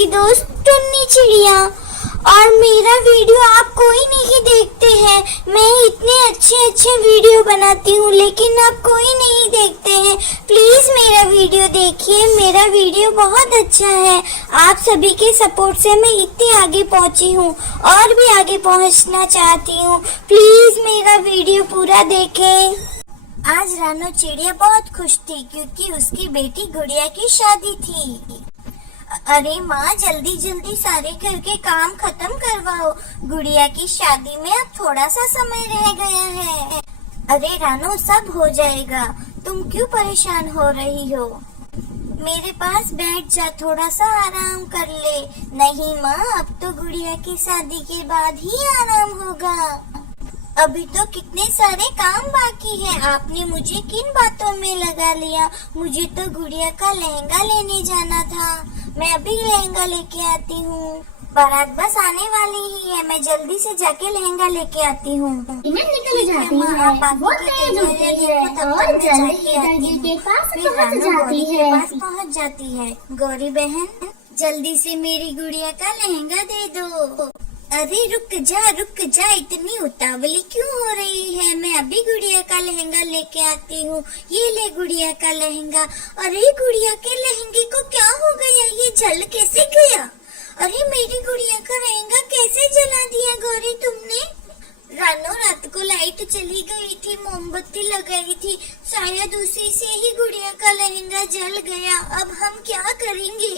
की दोस्त टुन्नी चिड़िया। और मेरा वीडियो आप कोई नहीं देखते हैं। मैं इतने अच्छे वीडियो बनाती हूँ लेकिन आप कोई नहीं देखते हैं। प्लीज मेरा वीडियो देखिए, मेरा वीडियो बहुत अच्छा है। आप सभी के सपोर्ट से मैं इतने आगे पहुँची हूँ और भी आगे पहुँचना चाहती हूँ। प्लीज मेरा वीडियो पूरा देखें। आज रानो चिड़िया बहुत खुश थी क्योंकि उसकी बेटी गुड़िया की शादी थी। अरे माँ, जल्दी जल्दी सारे घर के काम खत्म करवाओ, गुड़िया की शादी में अब थोड़ा सा समय रह गया है। अरे रानो, सब हो जाएगा, तुम क्यों परेशान हो रही हो? मेरे पास बैठ जा, थोड़ा सा आराम कर ले। नहीं माँ, अब तो गुड़िया की शादी के बाद ही आराम होगा। अभी तो कितने सारे काम बाकी है। आपने मुझे किन बातों में लगा लिया? मुझे तो गुड़िया का लहंगा लेने जाना था। मैं अभी लहंगा लेके आती हूँ। बारात बस आने वाली ही है, मैं जल्दी से जाके लहंगा लेके आती हूँ। निकल जाती है, वो तेज उड़ती है और जल्दी पिताजी के पास पहुँच जाती है। गौरी बहन, जल्दी से मेरी गुड़िया का लहंगा दे दो। अरे रुक जा, इतनी उतावली क्यों हो रही है? मैं अभी गुड़िया का लहंगा लेके आती हूँ। ये ले गुड़िया का लहंगा। अरे गुड़िया के लहंगे को क्या हो गया? ये जल कैसे गया? अरे मेरी गुड़िया का लहंगा कैसे जला दिया गौरी तुमने? रानो, रात को लाइट चली गई थी, मोमबत्ती लगाई थी, शायद उसी से ही गुड़िया का लहंगा जल गया। अब हम क्या करेंगे?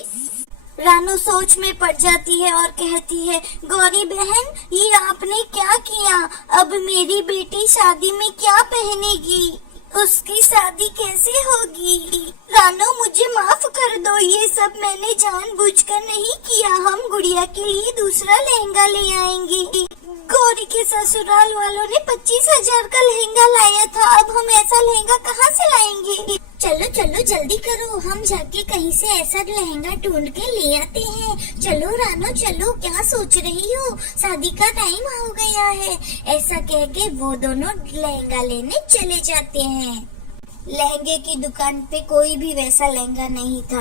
रानो सोच में पड़ जाती है और कहती है, गौरी बहन, ये आपने क्या किया? अब मेरी बेटी शादी में क्या पहनेगी? उसकी शादी कैसे होगी? रानो, मुझे माफ कर दो, ये सब मैंने जानबूझकर नहीं किया। हम गुड़िया के लिए दूसरा लहंगा ले आएंगे। गौरी के ससुराल वालों ने 25,000 का लहंगा लाया था, अब हम ऐसा लहंगा कहाँ से लाएंगे? चलो जल्दी करो, हम जाके कहीं से ऐसा लहंगा ढूंढ के ले आते हैं। चलो रानो चलो, क्या सोच रही हो? शादी का टाइम हो गया है। ऐसा कह के वो दोनों लहंगा लेने चले जाते हैं। लहंगे की दुकान पे कोई भी वैसा लहंगा नहीं था।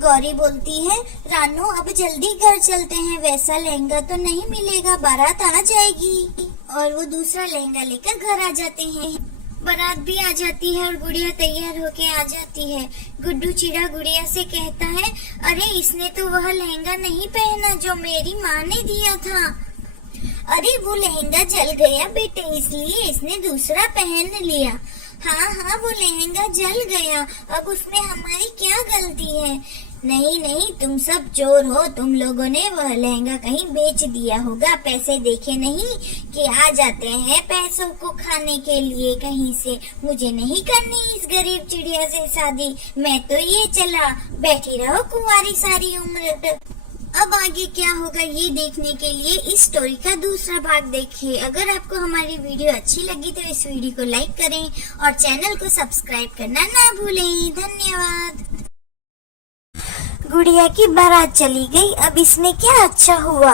गौरी बोलती है, रानो अब जल्दी घर चलते हैं, वैसा लहंगा तो नहीं मिलेगा, बारात आ जाएगी। और वो दूसरा लहंगा लेकर घर आ जाते हैं। बारात भी आ जाती है और गुड़िया तैयार होके आ जाती है। गुड्डू चिड़ा गुड़िया से कहता है, अरे इसने तो वह लहंगा नहीं पहना जो मेरी माँ ने दिया था। अरे वो लहंगा जल गया बेटे, इसलिए इसने दूसरा पहन लिया। हाँ, वो लहंगा जल गया, अब उसमें हमारी क्या गलती है? नहीं, तुम सब चोर हो, तुम लोगों ने वह लहंगा कहीं बेच दिया होगा। पैसे देखे नहीं कि आ जाते हैं पैसों को खाने के लिए कहीं से। मुझे नहीं करनी इस गरीब चिड़िया से शादी, मैं तो ये चला, बैठी रहो कुंवारी सारी उम्र। अब आगे क्या होगा ये देखने के लिए इस स्टोरी का दूसरा भाग देखिए। अगर आपको हमारी वीडियो अच्छी लगी तो इस वीडियो को लाइक करें और चैनल को सब्सक्राइब करना ना भूलें। धन्यवाद। गुड़िया की बारात चली गई, अब इसमें क्या अच्छा हुआ?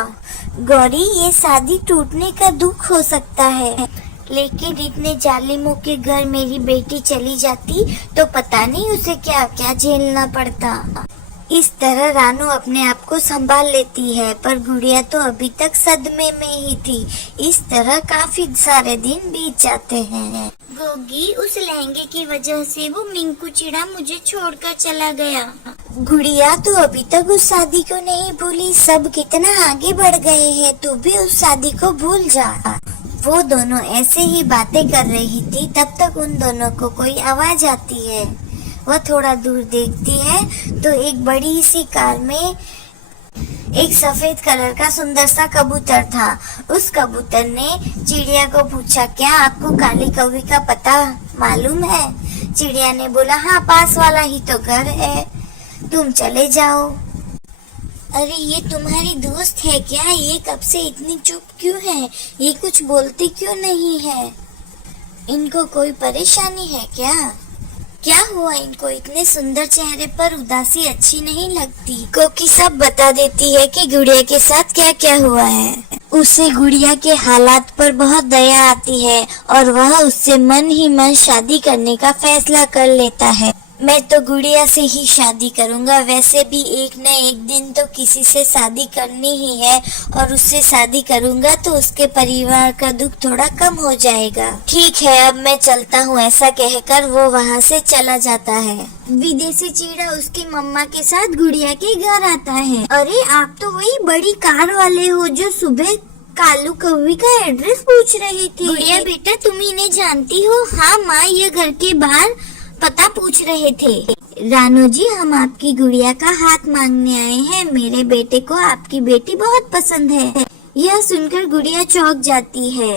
गौरी, ये शादी टूटने का दुख हो सकता है, लेकिन इतने जालिमों के घर मेरी बेटी चली जाती तो पता नहीं उसे क्या क्या झेलना पड़ता। इस तरह रानो अपने आप को संभाल लेती है, पर गुड़िया तो अभी तक सदमे में ही थी। इस तरह काफी सारे दिन बीत जाते हैं। गोगी, उस लहंगे की वजह से वो मिंकू चिड़ा मुझे छोड़कर चला गया। गुड़िया, तू अभी तक उस शादी को नहीं भूली, सब कितना आगे बढ़ गए हैं, तू भी उस शादी को भूल जा। वो दोनों ऐसे ही बातें कर रही थी, तब तक उन दोनों को कोई आवाज आती है। वह थोड़ा दूर देखती है तो एक बड़ी सी कार में एक सफेद कलर का सुंदर सा कबूतर था। उस कबूतर ने चिड़िया को पूछा, क्या आपको काली कौवी का पता मालूम है? चिड़िया ने बोला, हाँ, पास वाला ही तो घर है, तुम चले जाओ। अरे ये तुम्हारी दोस्त है क्या? ये कब से इतनी चुप क्यों है? ये कुछ बोलती क्यों नहीं है? इनको कोई परेशानी है क्या हुआ इनको? इतने सुंदर चेहरे पर उदासी अच्छी नहीं लगती। क्योंकि सब बता देती है कि गुड़िया के साथ क्या क्या हुआ है। उसे गुड़िया के हालात पर बहुत दया आती है और वह उससे मन ही मन शादी करने का फैसला कर लेता है। मैं तो गुड़िया से ही शादी करूंगा। वैसे भी एक न एक दिन तो किसी से शादी करनी ही है और उससे शादी करूंगा तो उसके परिवार का दुख थोड़ा कम हो जाएगा। ठीक है, अब मैं चलता हूँ। ऐसा कहकर वो वहाँ से चला जाता है। विदेशी चीड़ा उसकी मम्मा के साथ गुड़िया के घर आता है। अरे आप तो वही बड़ी कार वाले हो जो सुबह कालू कौवी का एड्रेस पूछ रही थी। गुड़िया बेटा तुम इन्हें जानती हो? हाँ माँ, ये घर के बाहर पता पूछ रहे थे। रानू जी, हम आपकी गुड़िया का हाथ मांगने आए हैं। मेरे बेटे को आपकी बेटी बहुत पसंद है। यह सुनकर गुड़िया चौंक जाती है।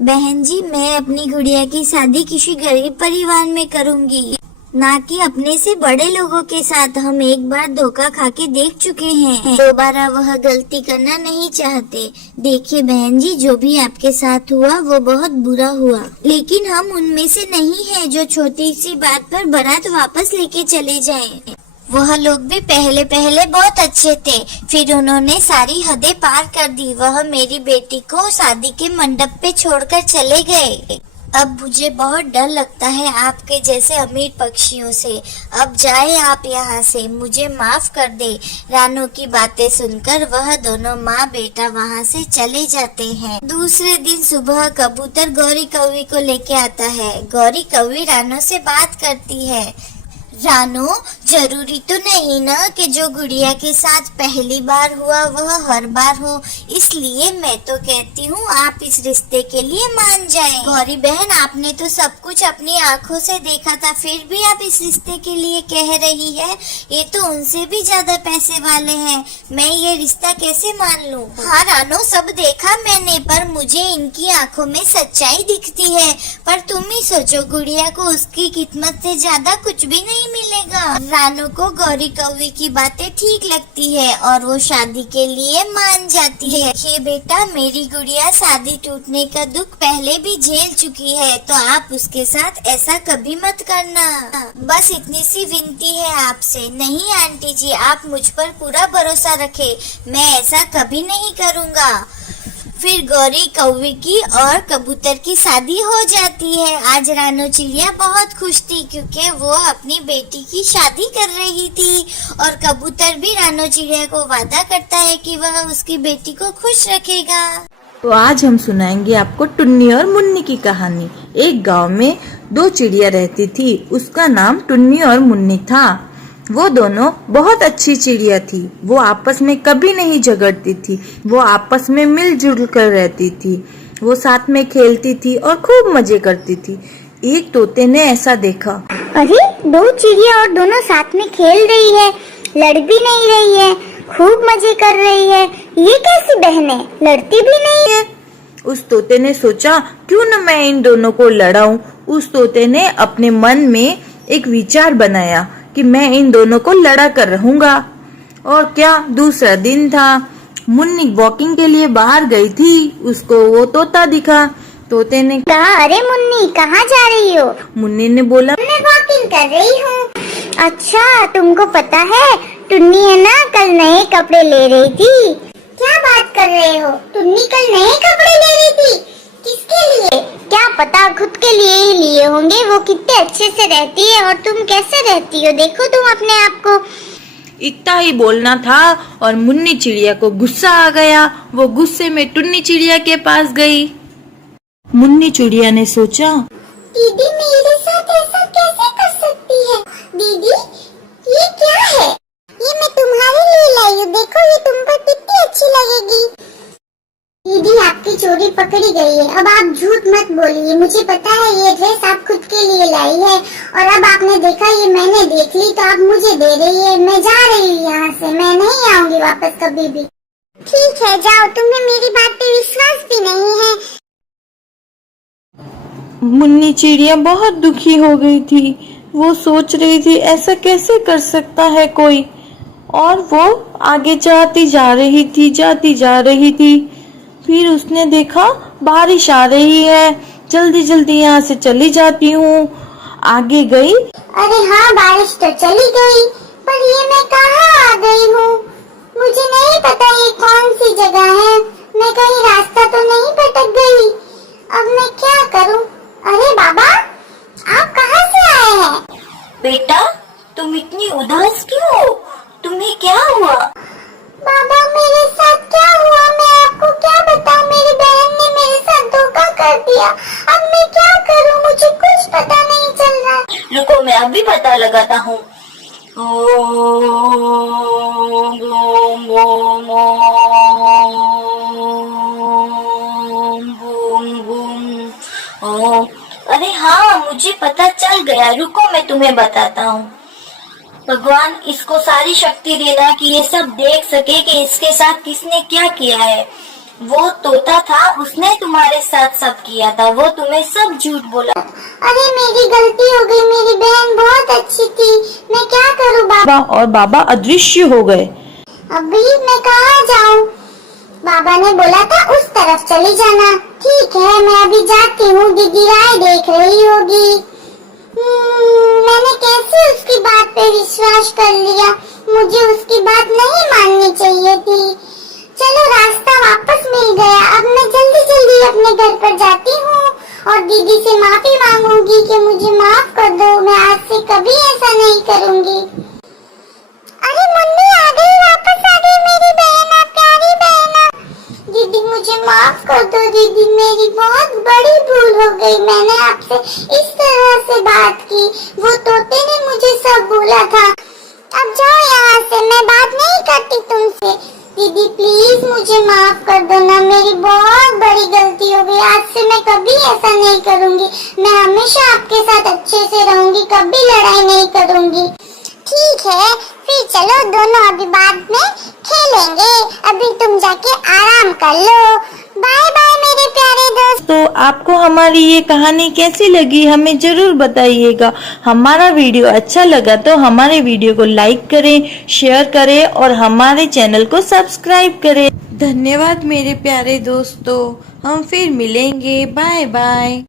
बहन जी, मैं अपनी गुड़िया की शादी किसी गरीब परिवार में करूंगी, ना कि अपने से बड़े लोगों के साथ। हम एक बार धोखा खा के देख चुके हैं, दोबारा वह गलती करना नहीं चाहते। देखिए बहन जी, जो भी आपके साथ हुआ वो बहुत बुरा हुआ, लेकिन हम उनमें से नहीं हैं जो छोटी सी बात पर बारात वापस लेके चले जाएं। वह लोग भी पहले पहले बहुत अच्छे थे, फिर उन्होंने सारी हदें पार कर दी। वह मेरी बेटी को शादी के मंडप पे छोड़कर चले गए। अब मुझे बहुत डर लगता है आपके जैसे अमीर पक्षियों से। अब जाए आप यहाँ से, मुझे माफ कर दे। रानू की बातें सुनकर वह दोनों माँ बेटा वहाँ से चले जाते हैं। दूसरे दिन सुबह कबूतर गौरी कौवी को लेके आता है। गौरी कौवी रानू से बात करती है। रानू, जरूरी तो नहीं ना कि जो गुड़िया के साथ पहली बार हुआ वह हर बार हो, इसलिए मैं तो कहती हूँ आप इस रिश्ते के लिए मान जाएं। गौरी बहन, आपने तो सब कुछ अपनी आँखों से देखा था, फिर भी आप इस रिश्ते के लिए कह रही है? ये तो उनसे भी ज्यादा पैसे वाले हैं, मैं ये रिश्ता कैसे मान लूँ? हाँ रानू, सब देखा मैंने, पर मुझे इनकी आँखों में सच्चाई दिखती है। पर तुम ही सोचो, गुड़िया को उसकी किस्मत से ज्यादा कुछ भी नहीं मिलेगा। रानू को गौरी कौवी की बातें ठीक लगती है और वो शादी के लिए मान जाती है। देखिए बेटा, मेरी गुड़िया शादी टूटने का दुख पहले भी झेल चुकी है, तो आप उसके साथ ऐसा कभी मत करना। बस इतनी सी विनती है आपसे। नहीं आंटी जी, आप मुझ पर पूरा भरोसा रखें, मैं ऐसा कभी नहीं करूँगा। फिर गौरी कौवी की और कबूतर की शादी हो जाती है। आज रानू चिड़िया बहुत खुश थी क्योंकि वो अपनी बेटी की शादी कर रही थी, और कबूतर भी रानू चिड़िया को वादा करता है कि वह उसकी बेटी को खुश रखेगा। तो आज हम सुनाएंगे आपको टुन्नी और मुन्नी की कहानी। एक गांव में दो चिड़िया रहती थी, उसका नाम टुन्नी और मुन्नी था। वो दोनों बहुत अच्छी चिड़िया थी। वो आपस में कभी नहीं झगड़ती थी, वो आपस में मिलजुल कर रहती थी, वो साथ में खेलती थी और खूब मजे करती थी। एक तोते ने ऐसा देखा, अरे दो चिड़िया और दोनों साथ में खेल रही है, लड़ भी नहीं रही है, खूब मजे कर रही है। ये कैसी बहनें, लड़ती भी नहीं है। उस तोते ने सोचा, क्यों न मैं इन दोनों को लड़ाऊं। उस तोते ने अपने मन में एक विचार बनाया कि मैं इन दोनों को लड़ा कर रहूंगा। और क्या, दूसरा दिन था। मुन्नी वॉकिंग के लिए बाहर गई थी, उसको वो तोता दिखा। तोते ने कहा, अरे मुन्नी कहाँ जा रही हो? मुन्नी ने बोला, मैं वॉकिंग कर रही हूँ। अच्छा, तुमको पता है टुन्नी है ना कल नए कपड़े ले रही थी। क्या बात कर रहे हो? टुन्नी कल नए कपड़े ले रही थी? किसके लिए? क्या पता, खुद के लिए ही लिए होंगे। वो कितने अच्छे से रहती है और तुम कैसे रहती हो, देखो तुम अपने आप को। इतना ही बोलना था और मुन्नी चिड़िया को गुस्सा आ गया। वो गुस्से में टुन्नी चिड़िया के पास गई। मुन्नी चिड़िया ने सोचा, दीदी मेरे साथ ऐसा कैसे कर सकती है? दीदी ये क्या है? ये मैं तुम्हारे लिए लाई हूँ, देखो ये तुम पर कितनी अच्छी लगेगी। दीदी आपकी चोरी पकड़ी गई है, अब आप झूठ मत बोलिए। मुझे पता है ये ड्रेस आप खुद के लिए लाई है, और अब आपने देखा ये मैंने देख ली तो आप मुझे दे रही है। मैं जा रही हूँ यहाँ से, मैं नहीं आऊंगी वापस कभी भी। ठीक है जाओ, तुम्हें मेरी बात पे विश्वास भी नहीं है। मुन्नी चिड़िया बहुत दुखी हो गई थी। वो सोच रही थी ऐसा कैसे कर सकता है कोई, और वो आगे जाती जा रही थी। फिर उसने देखा बारिश आ रही है, जल्दी जल्दी यहाँ से चली जाती हूँ। आगे गई, अरे हाँ बारिश तो चली गई, पर ये मैं कहाँ आ गई हूँ? मुझे नहीं पता ये कौन सी जगह है, मैं कहीं रास्ता तो नहीं भटक गई। अब मैं क्या करूँ? अरे बाबा, आप कहाँ से आए हैं? बेटा तुम्हें क्या हुआ? बाबा मेरे साथ क्या हुआ मैं आपको क्या बताऊं। मेरी बहन ने मेरे साथ धोखा कर दिया। अब मैं क्या करूं, मुझे कुछ पता नहीं चल रहा। रुको मैं अभी पता लगाता हूँ। अरे हाँ मुझे पता चल गया, रुको मैं तुम्हें बताता हूँ। भगवान इसको सारी शक्ति देना कि ये सब देख सके कि इसके साथ किसने क्या किया है। वो तोता था, उसने तुम्हारे साथ सब किया था, वो तुम्हें सब झूठ बोला। अरे मेरी गलती हो गई, मेरी बहन बहुत अच्छी थी। मैं क्या करूं बाबा? और बाबा अदृश्य हो गए। अभी मैं कहाँ जाऊं? बाबा ने बोला था उस तरफ चली जाना। ठीक है मैं अभी जाती हूँ, दीदी राय देख रही होगी। मैंने कैसे उसकी बात पे विश्वास कर लिया, मुझे उसकी बात नहीं माननी चाहिए थी। चलो रास्ता वापस मिल गया। अब मैं जल्दी जल्दी अपने घर पर जाती हूँ और दीदी से माफी मांगूंगी कि मुझे माफ कर दो, मैं आज से कभी ऐसा नहीं करूँगी। अरे मुन्नी आ गई, वापस आ गई मेरी बहना, प्यारी बहना। दीदी मुझे माफ कर दो दीदी, मेरी बहुत बड़ी भूल हो गई। मैंने आपसे इस तरह से बात की, वो तोते ने मुझे सब बोला था। अब जाओ यहाँ से, मैं बात नहीं करती तुमसे। दीदी प्लीज मुझे माफ कर दो ना, मेरी बहुत बड़ी गलती हो गई। आज से मैं कभी ऐसा नहीं करूँगी। मैं हमेशा आपके साथ अच्छे से रहूँगी, कभी लड़ाई नहीं करूँगी। ठीक है फिर चलो दोनों अभी बाद में खेलेंगे। अभी तुम जाके आराम कर लो। बाय बाय मेरे प्यारे दोस्त। तो आपको हमारी ये कहानी कैसी लगी हमें जरूर बताइएगा। हमारा वीडियो अच्छा लगा तो हमारे वीडियो को लाइक करें, शेयर करें और हमारे चैनल को सब्सक्राइब करें। धन्यवाद मेरे प्यारे दोस्तों, हम फिर मिलेंगे। Bye bye.